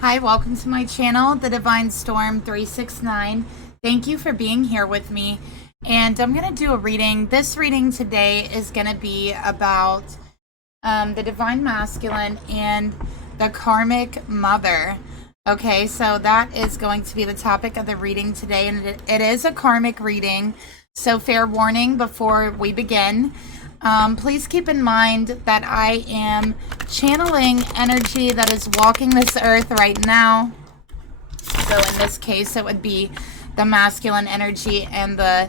Hi, welcome to my channel, The Divine Storm 369. Thank you for being here with me. And I'm going to do a reading. This reading today is going to be about the Divine Masculine and the Karmic Mother. Okay, so that is going to be the topic of the reading today. And it is a karmic reading. So fair warning before we begin. Please keep in mind that I am channeling energy that is walking this earth right now. So in this case, it would be the masculine energy and the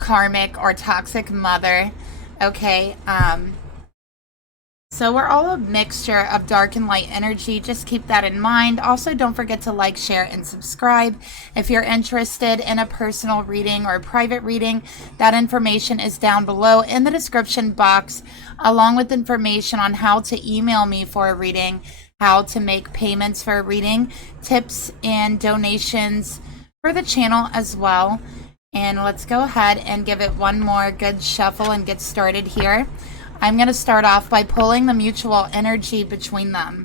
karmic or toxic mother. Okay. So we're all a mixture of dark and light energy. Just keep that in mind. Also, don't forget to like, share, and subscribe. If you're interested in a personal reading or a private reading, that information is down below in the description box, along with information on how to email me for a reading, how to make payments for a reading, tips and donations for the channel as well. And let's go ahead and give it one more good shuffle and get started here. I'm going to start off by pulling the mutual energy between them.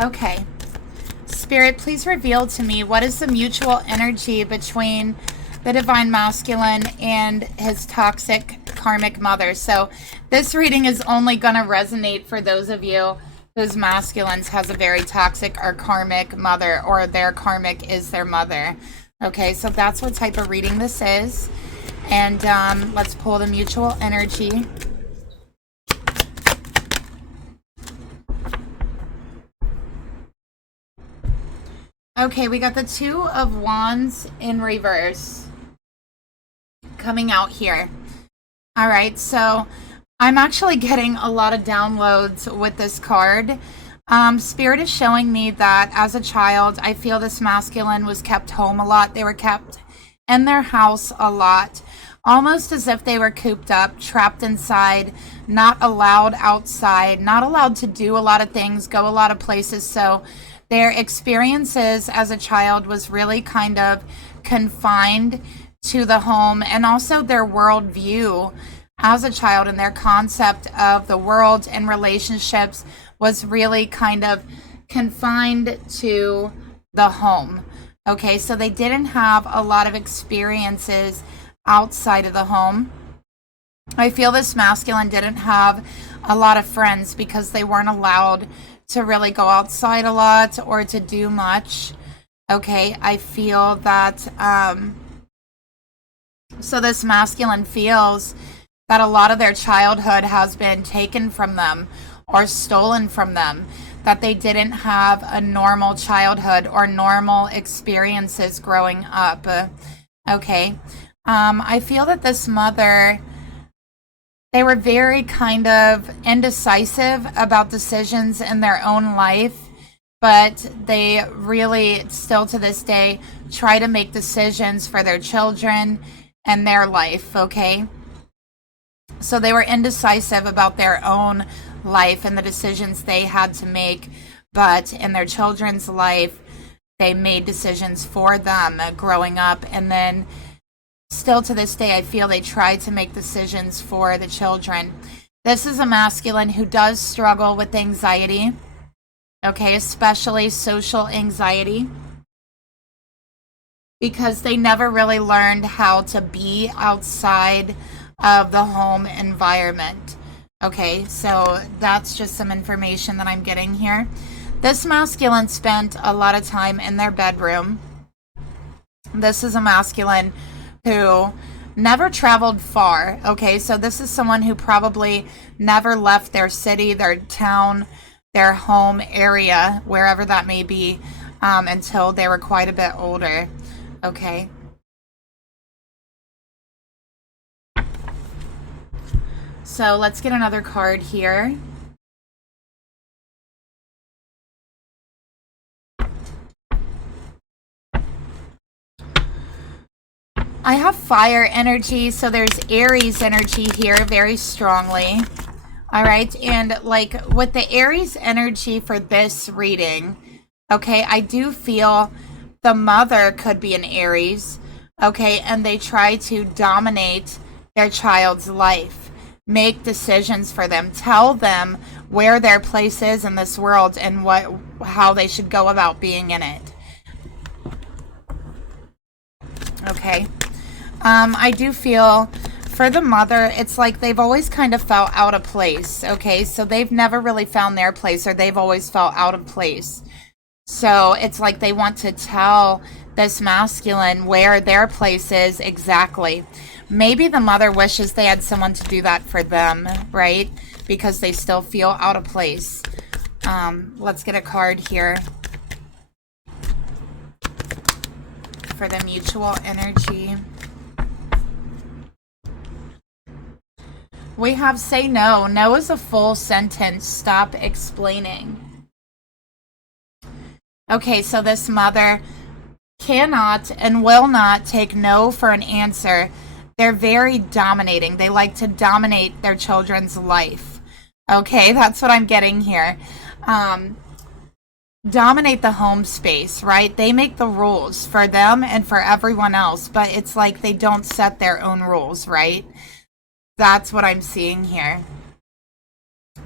Okay. Spirit, please reveal to me what is the mutual energy between the Divine Masculine and his toxic karmic mother. So this reading is only going to resonate for those of you whose masculines has a very toxic or karmic mother, or their karmic is their mother. Okay, so that's what type of reading this is. And let's pull the mutual energy. Okay, we got the Two of Wands in reverse coming out here. All right, so I'm actually getting a lot of downloads with this card. Spirit is showing me that as a child, I feel this masculine was kept home a lot. They were kept in their house a lot, almost as if they were cooped up, trapped inside, not allowed outside, not allowed to do a lot of things, go a lot of places. So their experiences as a child was really kind of confined to the home, and also their worldview as a child and their concept of the world and relationships was really kind of confined to the home. Okay, so they didn't have a lot of experiences outside of the home. I feel this masculine didn't have a lot of friends because they weren't allowed to really go outside a lot or to do much. Okay, I feel that so this masculine feels that a lot of their childhood has been taken from them or stolen from them, that they didn't have a normal childhood or normal experiences growing up. Okay. I feel that this mother, they were very kind of indecisive about decisions in their own life, but they really still to this day try to make decisions for their children and their life. Okay. So they were indecisive about their own life and the decisions they had to make, but in their children's life, they made decisions for them growing up. And then still to this day, I feel they try to make decisions for the children. This is a masculine who does struggle with anxiety, okay, especially social anxiety, because they never really learned how to be outside of the home environment. Okay, so that's just some information that I'm getting here. This masculine spent a lot of time in their bedroom. This is a masculine who never traveled far. Okay, so this is someone who probably never left their city, their town, their home area, wherever that may be, until they were quite a bit older. Okay. So let's get another card here. I have fire energy, so there's Aries energy here very strongly. All right, and like with the Aries energy for this reading, okay, I do feel the mother could be an Aries. Okay, and they try to dominate their child's life, make decisions for them, tell them where their place is in this world and how they should go about being in it. Okay. I do feel for the mother, it's like they've always kind of felt out of place. Okay, so they've never really found their place, or they've always felt out of place. So it's like they want to tell this masculine where their place is exactly. Maybe the mother wishes they had someone to do that for them, right? Because they still feel out of place. Let's get a card here for the mutual energy. We have say no. No is a full sentence. Stop explaining. Okay, so this mother cannot and will not take no for an answer. They're very dominating. They like to dominate their children's life. Okay, that's what I'm getting here. Dominate the home space, right? They make the rules for them and for everyone else, but it's like they don't set their own rules, right? That's what I'm seeing here.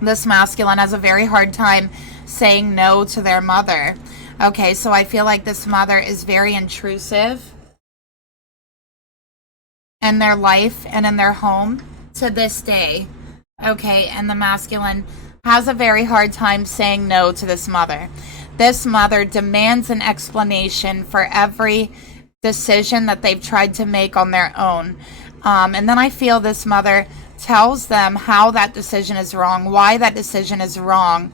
This masculine has a very hard time saying no to their mother. Okay, so I feel like this mother is very intrusive in their life and in their home to this day. Okay, and the masculine has a very hard time saying no to this mother. This mother demands an explanation for every decision that they've tried to make on their own. And then I feel this mother tells them how that decision is wrong, why that decision is wrong.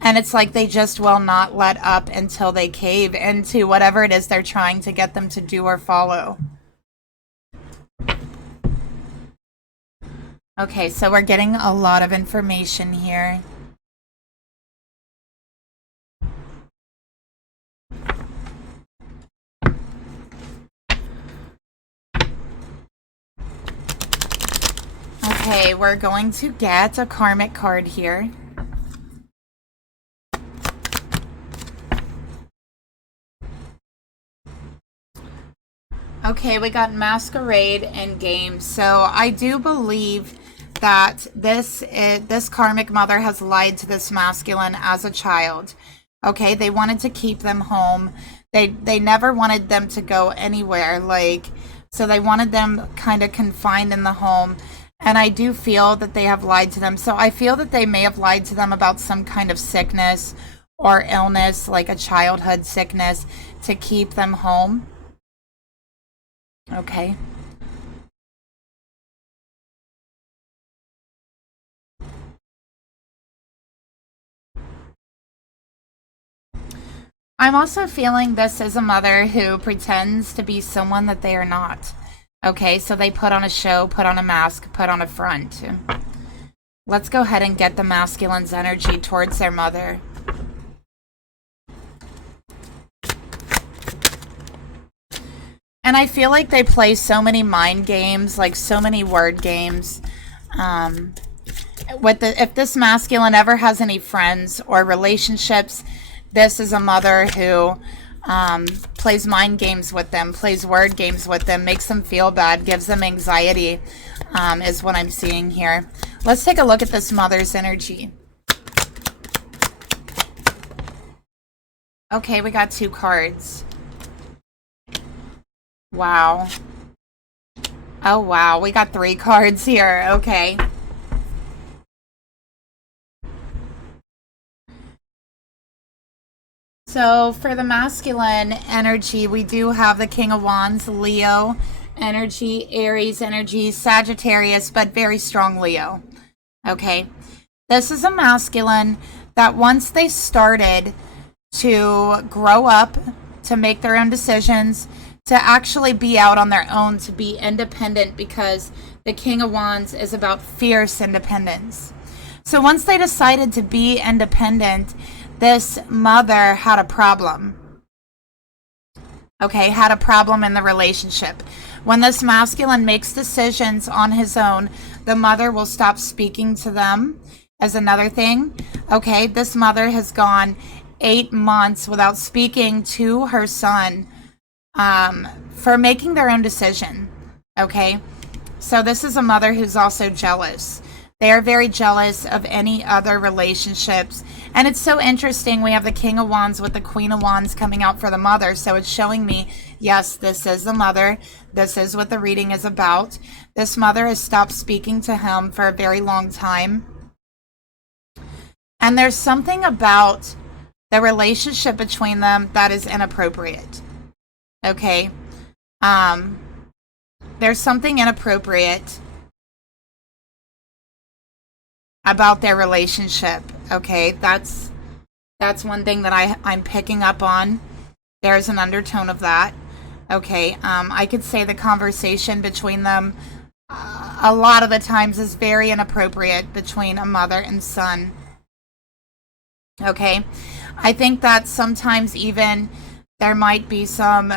And it's like they just will not let up until they cave into whatever it is they're trying to get them to do or follow. Okay, so we're getting a lot of information here. Okay, we're going to get a karmic card here. Okay, we got masquerade and games. So I do believe that this karmic mother has lied to this masculine as a child. Okay, they wanted to keep them home. They never wanted them to go anywhere. So they wanted them kind of confined in the home. And I do feel that they have lied to them. So I feel that they may have lied to them about some kind of sickness or illness, like a childhood sickness, to keep them home. Okay. I'm also feeling this is a mother who pretends to be someone that they are not. Okay, so they put on a show, put on a mask, put on a front. Let's go ahead and get the masculine's energy towards their mother. And I feel like they play so many mind games, like so many word games. If this masculine ever has any friends or relationships, this is a mother who plays mind games with them, plays word games with them, makes them feel bad, gives them anxiety, is what I'm seeing here. Let's take a look at this mother's energy. Okay, we got 2 cards. Wow. Oh, wow. We got 3 cards here. Okay. So for the masculine energy, we do have the King of Wands, Leo energy, Aries energy, Sagittarius, but very strong Leo. Okay. This is a masculine that once they started to grow up, to make their own decisions, to actually be out on their own, to be independent, because the King of Wands is about fierce independence. So once they decided to be independent, this mother had a problem. Okay, had a problem in the relationship. When this masculine makes decisions on his own, the mother will stop speaking to them, as another thing. Okay, this mother has gone 8 months without speaking to her son. for making their own decision. Okay. So this is a mother who's also jealous. They are very jealous of any other relationships. And it's so interesting. We have the King of Wands with the Queen of Wands coming out for the mother. So it's showing me, yes, this is the mother. This is what the reading is about. This mother has stopped speaking to him for a very long time. And there's something about the relationship between them that is inappropriate. Okay? There's something inappropriate about their relationship. Okay? That's one thing that I'm picking up on. There's an undertone of that. Okay? I could say the conversation between them a lot of the times is very inappropriate between a mother and son. Okay? I think that sometimes even there might be some,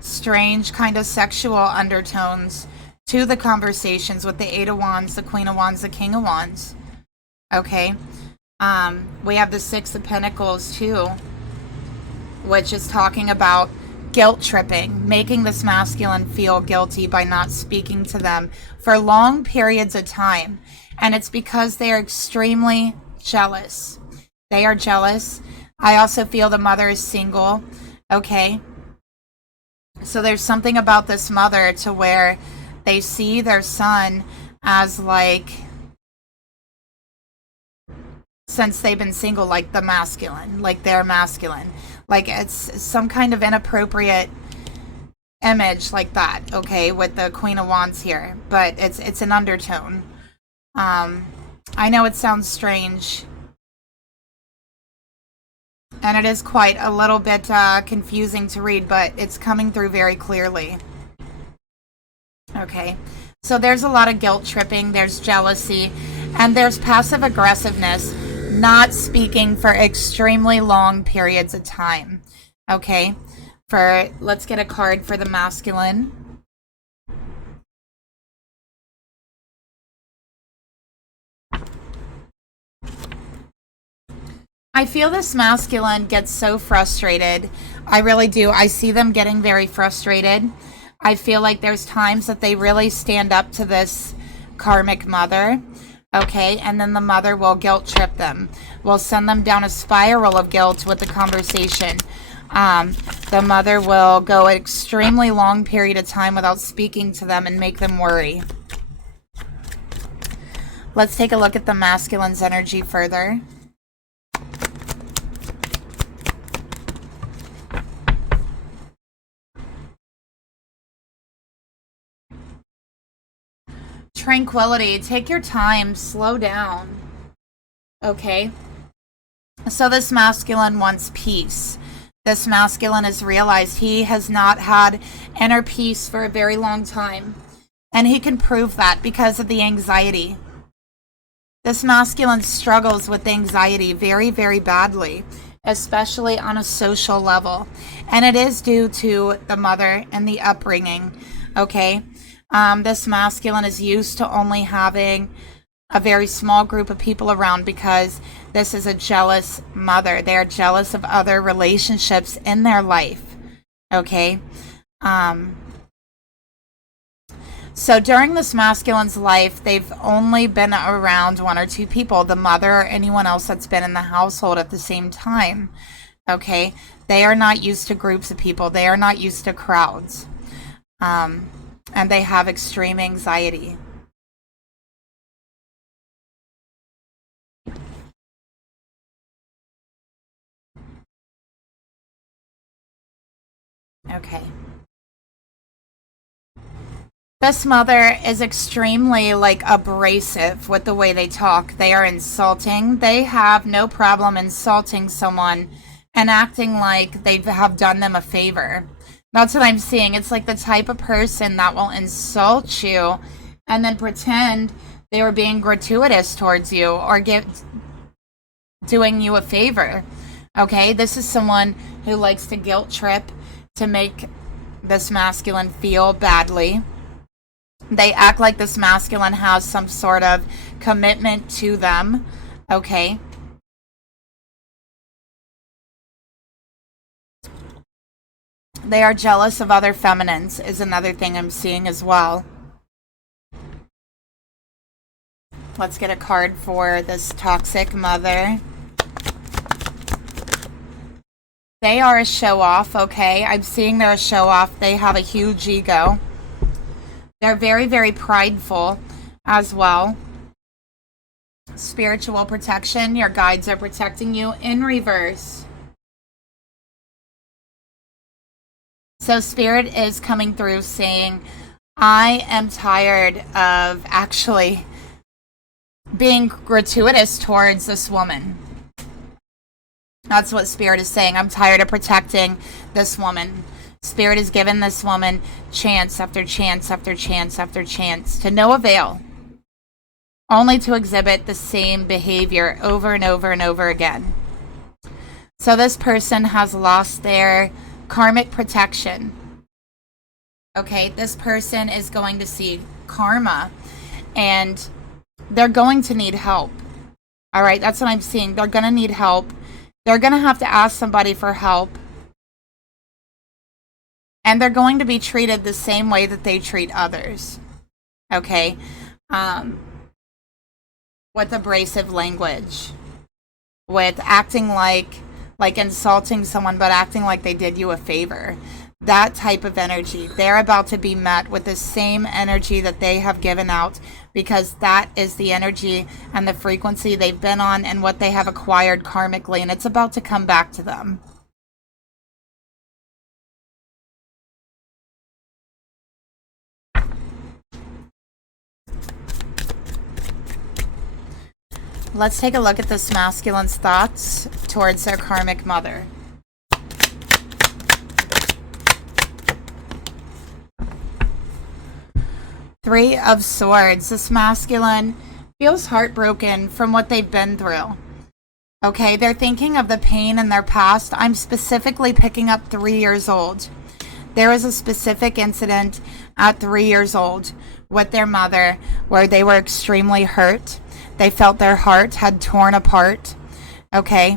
strange kind of sexual undertones to the conversations with the Eight of Wands, the Queen of Wands, the King of Wands. Okay? We have the Six of Pentacles too, which is talking about guilt tripping, making this masculine feel guilty by not speaking to them for long periods of time. And it's because they are extremely jealous. They are jealous. I also feel the mother is single. Okay. So there's something about this mother to where they see their son as like, since they've been single, like the masculine, like they're masculine. Like it's some kind of inappropriate image like that, okay, with the Queen of Wands here. But it's an undertone. I know it sounds strange. And it is quite a little bit confusing to read, but it's coming through very clearly. Okay, so there's a lot of guilt tripping, there's jealousy, and there's passive aggressiveness, not speaking for extremely long periods of time. Okay, let's get a card for the masculine. I feel this masculine gets so frustrated. I really do. I see them getting very frustrated. I feel like there's times that they really stand up to this karmic mother. Okay, and then the mother will guilt trip them. Will send them down a spiral of guilt with the conversation. The mother will go an extremely long period of time without speaking to them and make them worry. Let's take a look at the masculine's energy further. Tranquility. Take your time. Slow down. Okay. So this masculine wants peace. This masculine has realized he has not had inner peace for a very long time. And he can prove that because of the anxiety. This masculine struggles with anxiety very, very badly, especially on a social level. And it is due to the mother and the upbringing. Okay. This masculine is used to only having a very small group of people around because this is a jealous mother. They are jealous of other relationships in their life. Okay. So during this masculine's life, they've only been around one or two people, the mother or anyone else that's been in the household at the same time. Okay. They are not used to groups of people. They are not used to crowds. And they have extreme anxiety. Okay. This mother is extremely abrasive with the way they talk. They are insulting. They have no problem insulting someone and acting like they have done them a favor. That's what I'm seeing. It's like the type of person that will insult you and then pretend they were being gratuitous towards you or doing you a favor. Okay, this is someone who likes to guilt trip to make this masculine feel badly. They act like this masculine has some sort of commitment to them. Okay. They are jealous of other feminines is another thing I'm seeing as well. Let's get a card for this toxic mother. They are a show-off, okay? I'm seeing they're a show-off. They have a huge ego. They're very, very prideful as well. Spiritual protection. Your guides are protecting you in reverse. So Spirit is coming through saying, I am tired of actually being gratuitous towards this woman. That's what Spirit is saying. I'm tired of protecting this woman. Spirit has given this woman chance after chance after chance after chance to no avail, only to exhibit the same behavior over and over and over again. So this person has lost their karmic protection. Okay, this person is going to see karma, and they're going to need help. All right, that's what I'm seeing. They're going to need help. They're going to have to ask somebody for help. And they're going to be treated the same way that they treat others. Okay? With abrasive language. With acting like insulting someone, but acting like they did you a favor. That type of energy. They're about to be met with the same energy that they have given out, because that is the energy and the frequency they've been on and what they have acquired karmically, and it's about to come back to them. Let's take a look at this masculine's thoughts towards their karmic mother. Three of Swords. This masculine feels heartbroken from what they've been through. Okay, they're thinking of the pain in their past. I'm specifically picking up 3 years old. There was a specific incident at 3 years old with their mother where they were extremely hurt. They felt their heart had torn apart. Okay.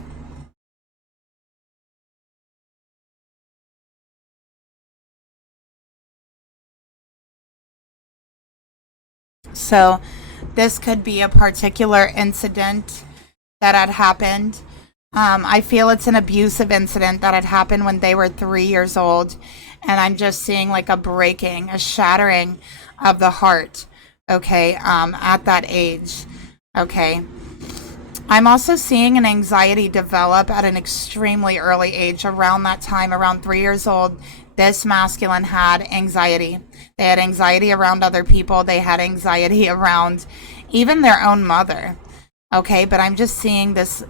So this could be a particular incident that had happened. I feel it's an abusive incident that had happened when they were 3 years old. And I'm just seeing like a breaking, a shattering of the heart. Okay. At that age. Okay. I'm also seeing an anxiety develop at an extremely early age. Around that time, around 3 years old, this masculine had anxiety. They had anxiety around other people. They had anxiety around even their own mother. Okay, but I'm just seeing this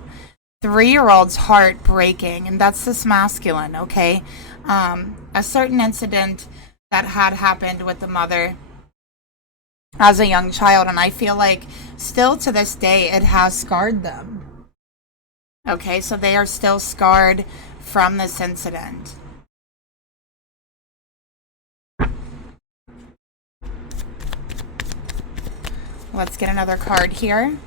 3-year-old's heart breaking, and that's this masculine, okay? A certain incident that had happened with the mother as a young child, and I feel like still to this day it has scarred them. Okay, so they are still scarred from this incident. Let's get another card here.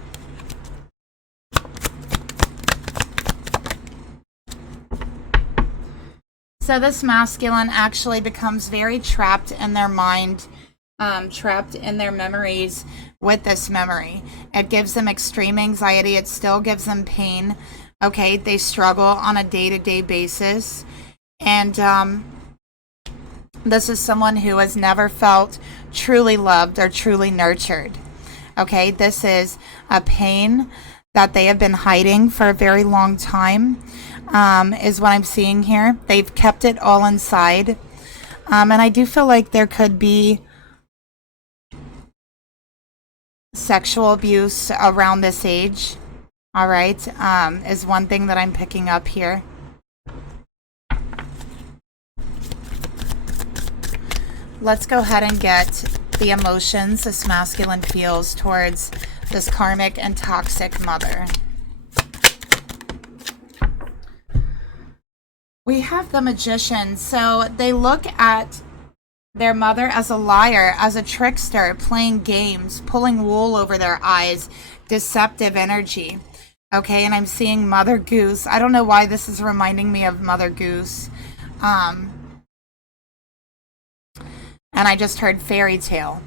So this masculine actually becomes very trapped in their mind, trapped in their memories with this memory. It gives them extreme anxiety. It still gives them pain. Okay, they struggle on a day-to-day basis. And this is someone who has never felt truly loved or truly nurtured. Okay, this is a pain that they have been hiding for a very long time, is what I'm seeing here. They've kept it all inside. And I do feel like there could be sexual abuse around this age. All right, is one thing that I'm picking up here. Let's go ahead and get the emotions this masculine feels towards this karmic and toxic mother. We have the Magician. So they look at their mother as a liar, as a trickster, playing games, pulling wool over their eyes, deceptive energy. Okay, and I'm seeing Mother Goose. I don't know why this is reminding me of Mother Goose. and I just heard fairy tale.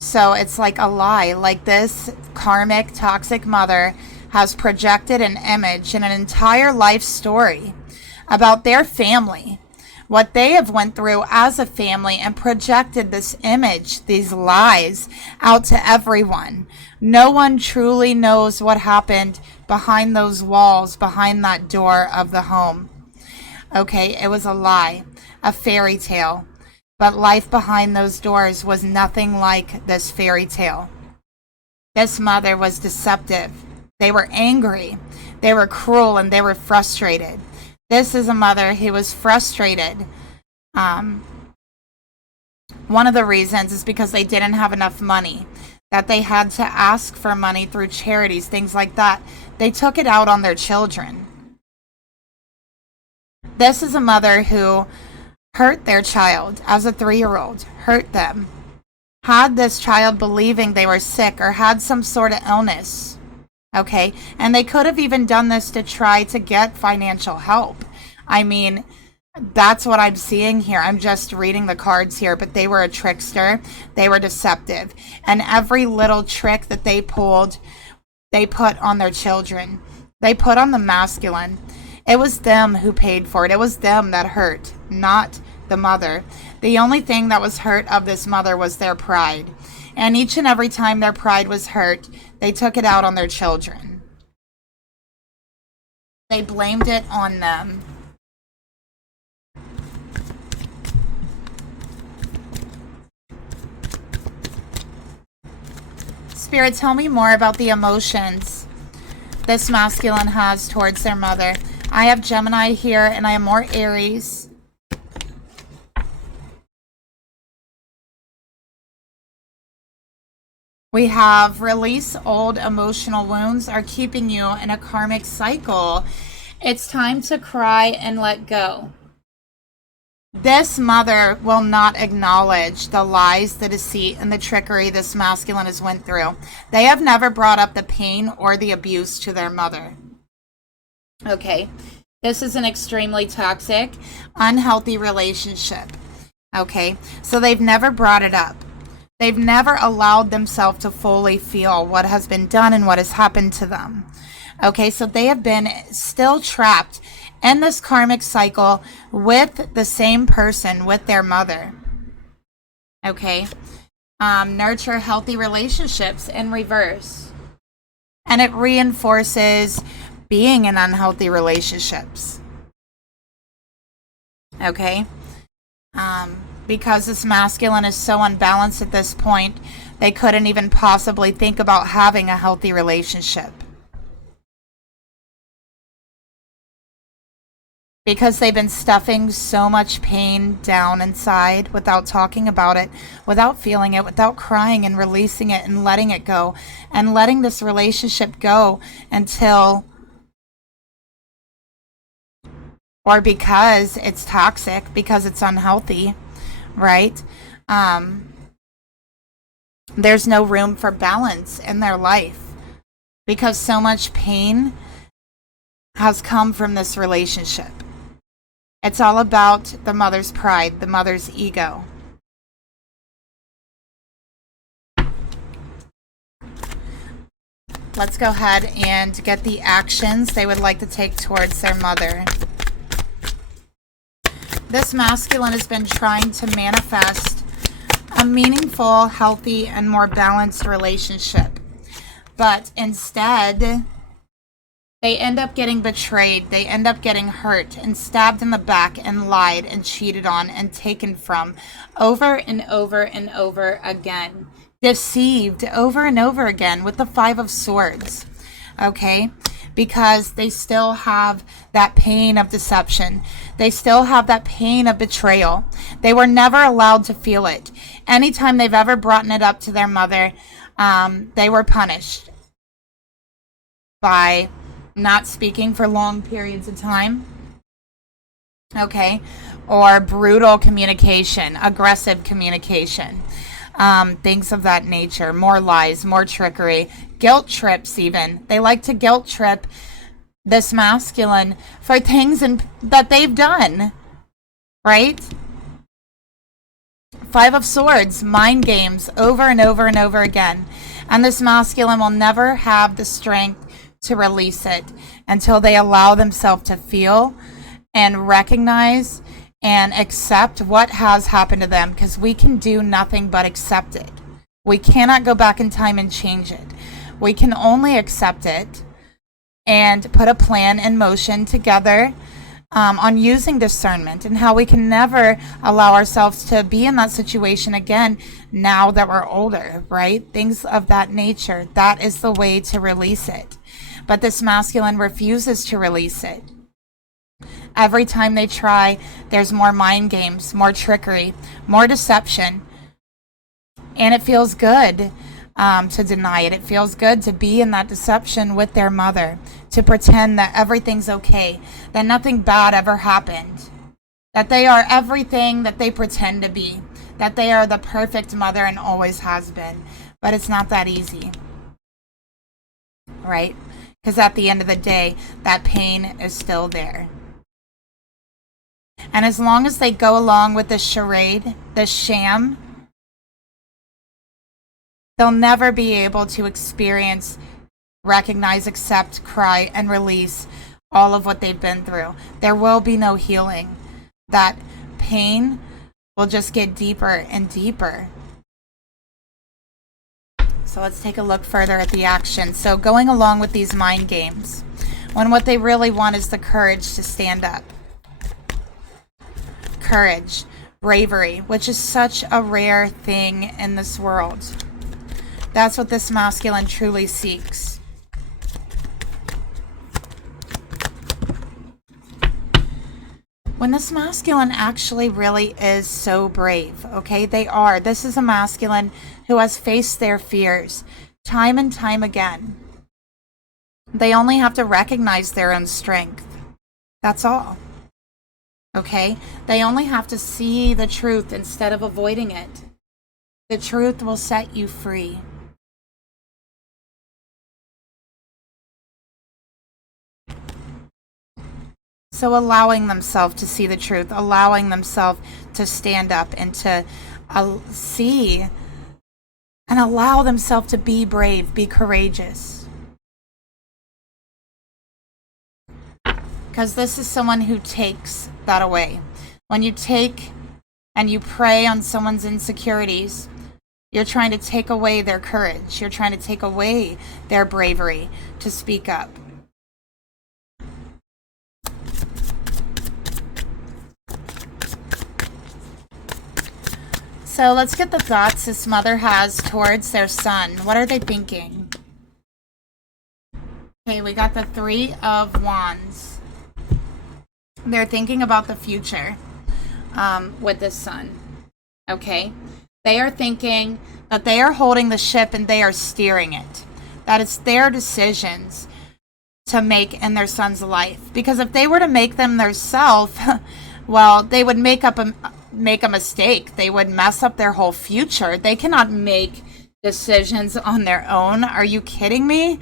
So it's like a lie. Like this karmic, toxic mother has projected an image and an entire life story about their family, what they have went through as a family, and projected this image, these lies, out to everyone. No one truly knows what happened behind those walls, behind that door of the home. Okay, it was a lie, a fairy tale. But life behind those doors was nothing like this fairy tale. This mother was deceptive. They were angry. They were cruel, and they were frustrated. This is a mother who was frustrated. One of the reasons is because they didn't have enough money, that they had to ask for money through charities, things like that. They took it out on their children. This is a mother who hurt their child as a 3-year-old, hurt them, had this child believing they were sick or had some sort of illness, okay? And they could have even done this to try to get financial help. I mean, that's what I'm seeing here. I'm just reading the cards here, but they were a trickster. They were deceptive. And every little trick that they pulled, they put on their children. They put on the masculine. It was them who paid for it. It was them that hurt, not the mother. The only thing that was hurt of this mother was their pride. And each and every time their pride was hurt, they took it out on their children. They blamed it on them. Spirit, tell me more about the emotions this masculine has towards their mother. I have Gemini here, and I have more Aries. We have release old emotional wounds are keeping you in a karmic cycle. It's time to cry and let go. This mother will not acknowledge the lies, the deceit, and the trickery this masculine has went through. They have never brought up the pain or the abuse to their mother. Okay, this is an extremely toxic, unhealthy relationship. Okay, so they've never brought it up. They've never allowed themselves to fully feel what has been done and what has happened to them. Okay, so they have been still trapped in this karmic cycle with the same person, with their mother. Okay, nurture healthy relationships in reverse. And it reinforces being in unhealthy relationships. Okay, because this masculine is so unbalanced at this point, they couldn't even possibly think about having a healthy relationship. Because they've been stuffing so much pain down inside without talking about it, without feeling it, without crying and releasing it and letting it go, and letting this relationship go until, or because it's toxic, because it's unhealthy, right? There's no room for balance in their life because so much pain has come from this relationship. It's all about the mother's pride, the mother's ego. Let's go ahead and get the actions they would like to take towards their mother. This masculine has been trying to manifest a meaningful, healthy, and more balanced relationship. But instead, they end up getting betrayed, they end up getting hurt and stabbed in the back and lied and cheated on and taken from over and over and over again. Deceived over and over again with the 5 of Swords, okay? Because they still have that pain of deception. They still have that pain of betrayal. They were never allowed to feel it. Anytime they've ever brought it up to their mother, they were punished by not speaking for long periods of time, okay, or brutal communication, aggressive communication, things of that nature, more lies, more trickery, guilt trips even. They like to guilt trip this masculine for things that they've done, right? Five of Swords, mind games over and over and over again. And this masculine will never have the strength to release it until they allow themselves to feel and recognize and accept what has happened to them, because we can do nothing but accept it. We cannot go back in time and change it. We can only accept it and put a plan in motion together on using discernment, and how we can never allow ourselves to be in that situation again now that we're older, right? Things of that nature. That is the way to release it. But this masculine refuses to release it. Every time they try, there's more mind games, more trickery, more deception. And it feels good to deny it. It feels good to be in that deception with their mother, to pretend that everything's okay, that nothing bad ever happened, that they are everything that they pretend to be, that they are the perfect mother and always has been. But it's not that easy, right? Because at the end of the day, that pain is still there. And as long as they go along with this charade, this sham, they'll never be able to experience, recognize, accept, cry, and release all of what they've been through. There will be no healing. That pain will just get deeper and deeper. So let's take a look further at the action. So going along with these mind games, when what they really want is the courage to stand up. Courage, bravery, which is such a rare thing in this world. That's what this masculine truly seeks. When this masculine actually really is so brave, okay? They are. This is a masculine who has faced their fears time and time again. They only have to recognize their own strength. That's all. Okay? They only have to see the truth instead of avoiding it. The truth will set you free. So allowing themselves to see the truth, allowing themselves to stand up and to see and allow themselves to be brave, be courageous. Because this is someone who takes that away. When you take and you prey on someone's insecurities, you're trying to take away their courage. You're trying to take away their bravery to speak up. So let's get the thoughts this mother has towards their son. What are they thinking? Okay, we got the Three of Wands. They're thinking about the future with this son. Okay? They are thinking that they are holding the ship and they are steering it. That it's their decisions to make in their son's life. Because if they were to make them themselves, well, they would make a mistake. They would mess up their whole future. They cannot make decisions on their own. Are you kidding me?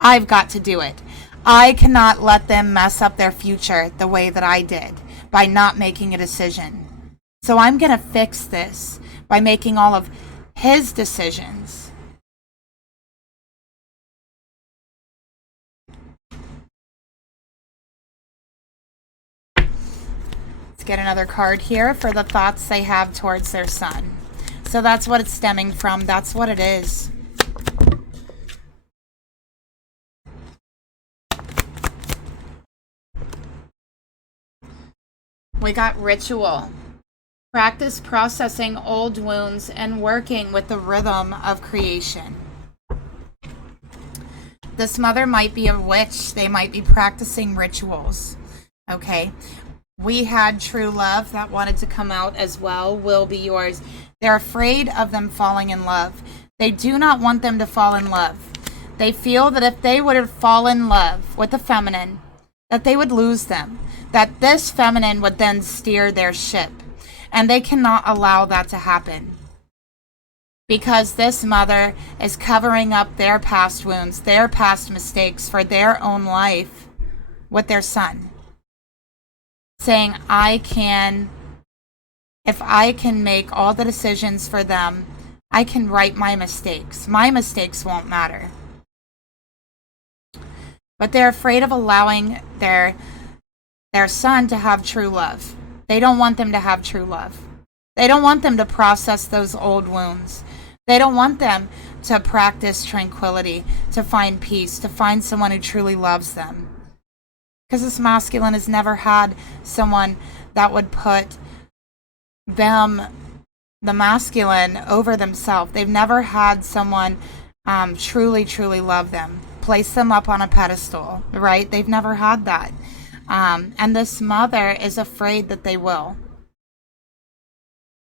I've got to do it. I cannot let them mess up their future the way that I did by not making a decision. So I'm going to fix this by making all of his decisions. Let's get another card here for the thoughts they have towards their son. So that's what it's stemming from. That's what it is. We got ritual. Practice processing old wounds and working with the rhythm of creation. This mother might be a witch. They might be practicing rituals. Okay. We had true love that wanted to come out as well. Will be yours. They're afraid of them falling in love. They do not want them to fall in love. They feel that if they would have fallen in love with the feminine, that they would lose them. That this feminine would then steer their ship. And they cannot allow that to happen. Because this mother is covering up their past wounds, their past mistakes for their own life with their son. Saying, I can if I can make all the decisions for them, I can right my mistakes. My mistakes won't matter. But they're afraid of allowing their son to have true love. They don't want them to have true love. They don't want them to process those old wounds. They don't want them to practice tranquility, to find peace, to find someone who truly loves them. Because this masculine has never had someone that would put them, the masculine, over themselves. They've never had someone truly, truly love them, place them up on a pedestal, right? They've never had that. And this mother is afraid that they will.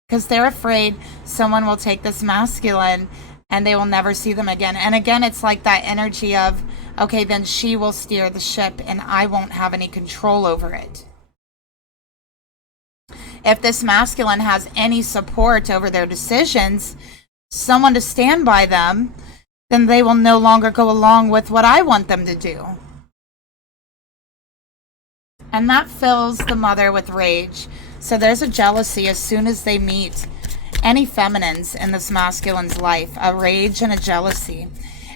Because they're afraid someone will take this masculine and they will never see them again. And again, it's like that energy of, okay, then she will steer the ship and I won't have any control over it. If this masculine has any support over their decisions, someone to stand by them, then they will no longer go along with what I want them to do. And that fills the mother with rage. So there's a jealousy as soon as they meet any feminines in this masculine's life, a rage and a jealousy.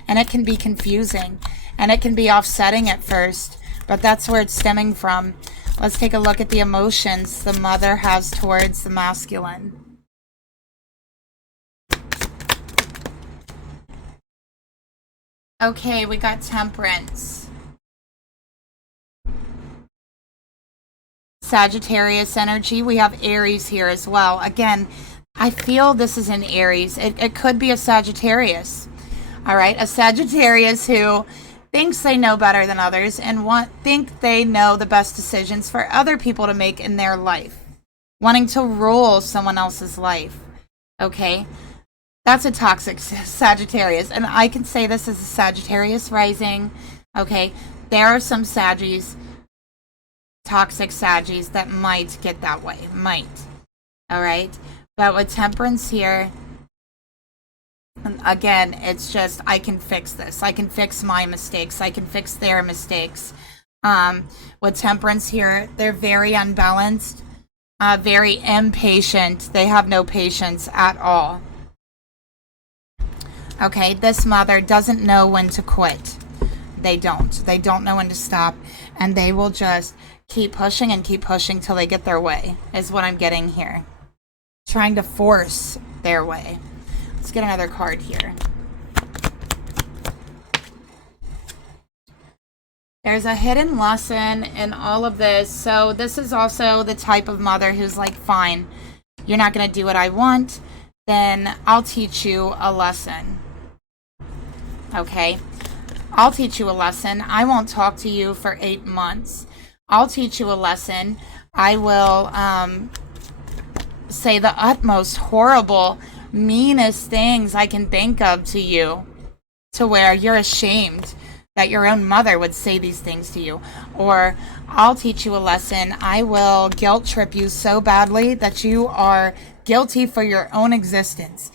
And it can be confusing and it can be offsetting at first, but that's where it's stemming from. Let's take a look at the emotions the mother has towards the masculine. Okay, we got Temperance. Sagittarius energy. We have Aries here as well. Again, I feel this is an Aries. It could be a Sagittarius. All right, a Sagittarius who thinks they know better than others and think they know the best decisions for other people to make in their life, wanting to rule someone else's life. Okay, that's a toxic Sagittarius, and I can say this is a Sagittarius rising. Okay, there are some toxic Saggies that might get that way, all right, but with Temperance here, again, it's just, I can fix this. I can fix my mistakes. I can fix their mistakes. With Temperance here, they're very unbalanced, very impatient. They have no patience at all. Okay, this mother doesn't know when to quit. They don't know when to stop, and they will just keep pushing and keep pushing till they get their way, is what I'm getting here. Trying to force their way. Let's get another card here. There's a hidden lesson in all of this. So this is also the type of mother who's like, fine, you're not going to do what I want, then I'll teach you a lesson. Okay? I'll teach you a lesson. I won't talk to you for 8 months. I'll teach you a lesson. I will say the utmost horrible, meanest things I can think of to you, to where you're ashamed that your own mother would say these things to you. Or I'll teach you a lesson. I will guilt trip you so badly that you are guilty for your own existence.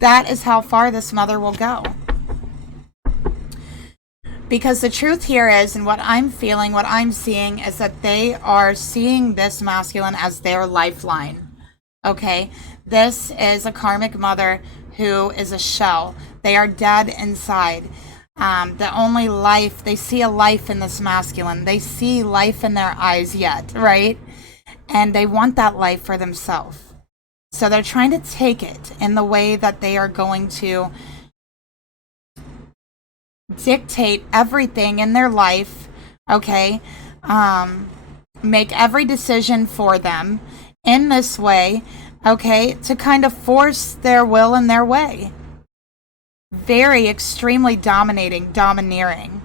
That is how far this mother will go. Because the truth here is, and what I'm feeling, what I'm seeing, is that they are seeing this masculine as their lifeline. Okay? This is a karmic mother who is a shell. They are dead inside. The only life, they see a life in this masculine. They see life in their eyes yet, right? And they want that life for themselves. So they're trying to take it in the way that they are going to dictate everything in their life, okay? Make every decision for them in this way, okay? To kind of force their will in their way. Very extremely domineering.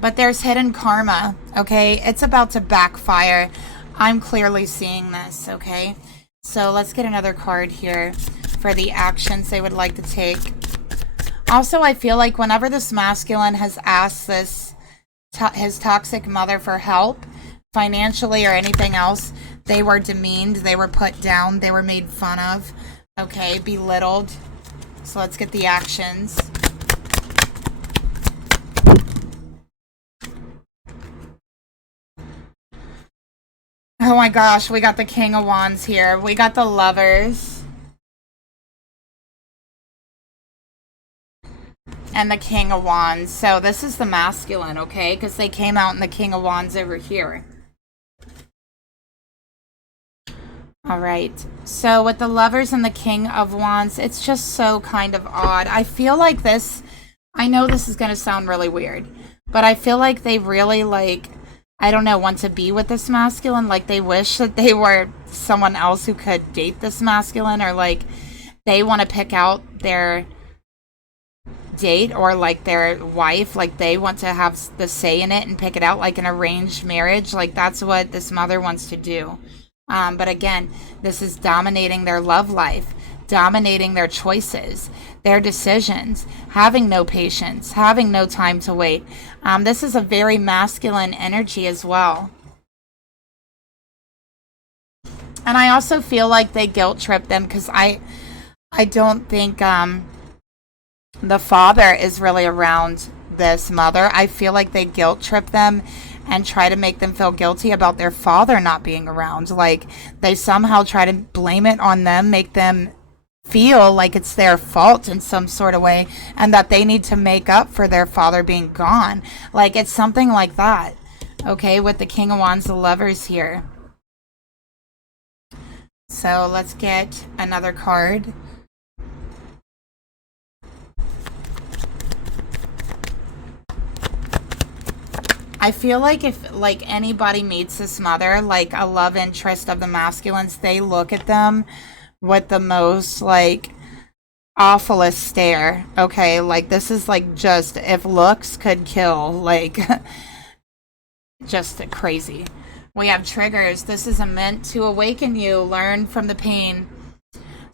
But there's hidden karma, okay? It's about to backfire. I'm clearly seeing this, okay? So let's get another card here for the actions they would like to take. Also, I feel like whenever this masculine has asked his toxic mother for help, financially or anything else, they were demeaned, they were put down, they were made fun of, okay, belittled. So let's get the actions. Oh my gosh, we got the King of Wands here. We got the Lovers. And the King of Wands. So this is the masculine, okay? Because they came out in the King of Wands over here. All right. So with the Lovers and the King of Wands, it's just so kind of odd. I feel like this, I know this is going to sound really weird, but I feel like they really like, I don't know, want to be with this masculine. Like they wish that they were someone else who could date this masculine, or like they want to pick out their date or like their wife. Like they want to have the say in it and pick it out, like an arranged marriage. Like that's what this mother wants to do. But again, this is dominating their love life, dominating their choices, their decisions, having no patience, having no time to wait. This is a very masculine energy as well. And I also feel like they guilt trip them because I don't think the father is really around this mother. I feel like they guilt trip them and try to make them feel guilty about their father not being around. Like they somehow try to blame it on them, make them feel like it's their fault in some sort of way, and that they need to make up for their father being gone. Like it's something like that. Okay, with the King of Wands, the Lovers here. So let's get another card. I feel like if like anybody meets this mother, like a love interest of the masculines, they look at them with the most like awfulest stare. Okay, like this is like just if looks could kill, like just crazy. We have triggers. This is meant to awaken you, learn from the pain.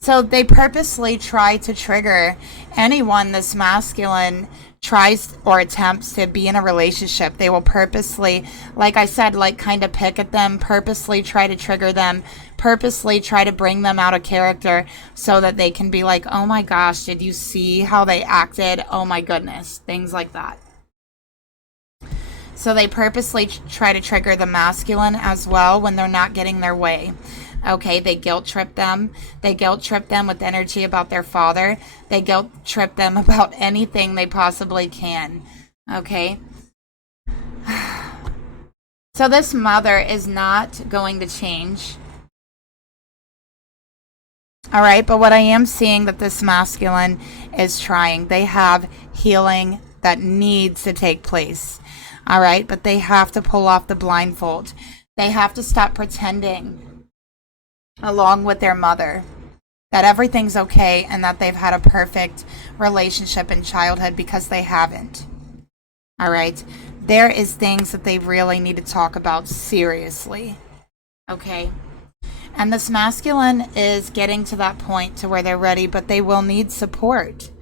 So they purposely try to trigger anyone this masculine tries or attempts to be in a relationship. They will purposely, like I said, like kind of pick at them, purposely try to trigger them, purposely try to bring them out of character so that they can be like, oh my gosh, did you see how they acted? Oh my goodness, things like that. So they purposely try to trigger the masculine as well when they're not getting their way. Okay, they guilt trip them. They guilt trip them with energy about their father. They guilt trip them about anything they possibly can. Okay. So this mother is not going to change. All right, but what I am seeing that this masculine is trying. They have healing that needs to take place. All right, but they have to pull off the blindfold. They have to stop pretending along with their mother that everything's okay and that they've had a perfect relationship in childhood, because they haven't. All right, there is things that they really need to talk about seriously. Okay, and this masculine is getting to that point to where they're ready, but they will need support.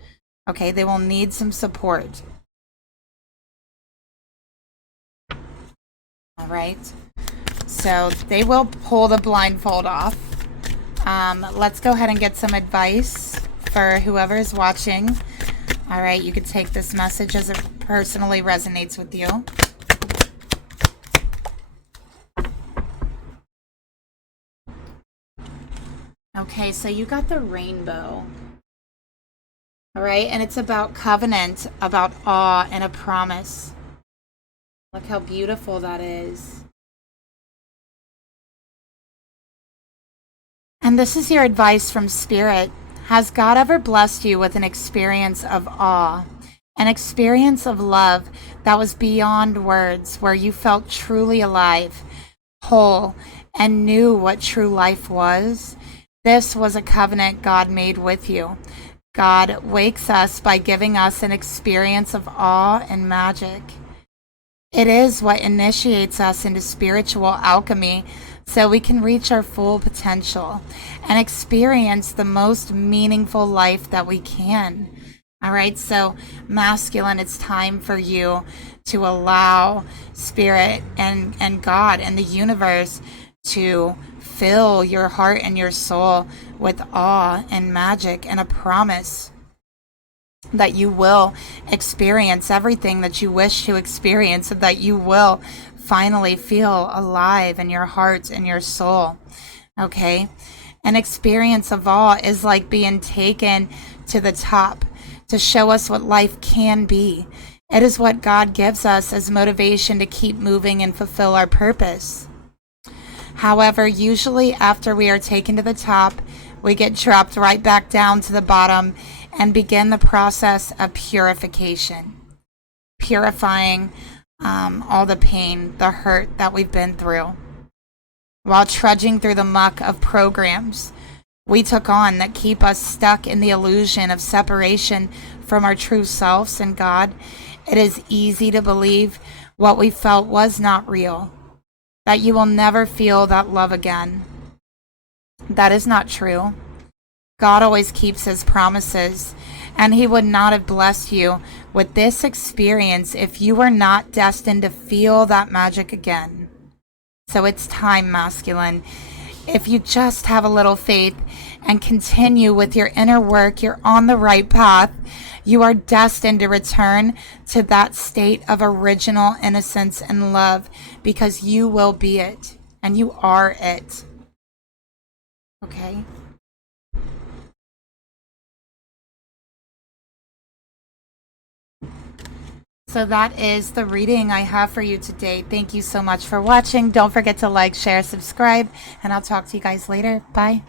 Okay, they will need some support. All right, so they will pull the blindfold off. Let's go ahead and get some advice for whoever is watching. All right, you could take this message as it personally resonates with you. Okay, so you got the rainbow. All right, and it's about covenant, about awe, and a promise. Look how beautiful that is. And this is your advice from Spirit. Has God ever blessed you with an experience of awe, an experience of love that was beyond words, where you felt truly alive, whole, and knew what true life was? This was a covenant God made with you. God wakes us by giving us an experience of awe and magic. It is what initiates us into spiritual alchemy, so we can reach our full potential and experience the most meaningful life that we can. All right, so masculine, it's time for you to allow Spirit and God and the universe to fill your heart and your soul with awe and magic and a promise that you will experience everything that you wish to experience, and that you will finally feel alive in your heart and your soul. Okay? An experience of awe is like being taken to the top to show us what life can be. It is what God gives us as motivation to keep moving and fulfill our purpose. However, usually after we are taken to the top, we get dropped right back down to the bottom and begin the process of purification. Purifying all the pain, the hurt that we've been through. While trudging through the muck of programs we took on that keep us stuck in the illusion of separation from our true selves and God, it is easy to believe what we felt was not real, that you will never feel that love again. That is not true. God always keeps his promises, and he would not have blessed you with this experience if you were not destined to feel that magic again. So it's time, masculine. If you just have a little faith and continue with your inner work, you're on the right path. You are destined to return to that state of original innocence and love, because you will be it, and you are it. Okay? So that is the reading I have for you today. Thank you so much for watching. Don't forget to like, share, subscribe, and I'll talk to you guys later. Bye.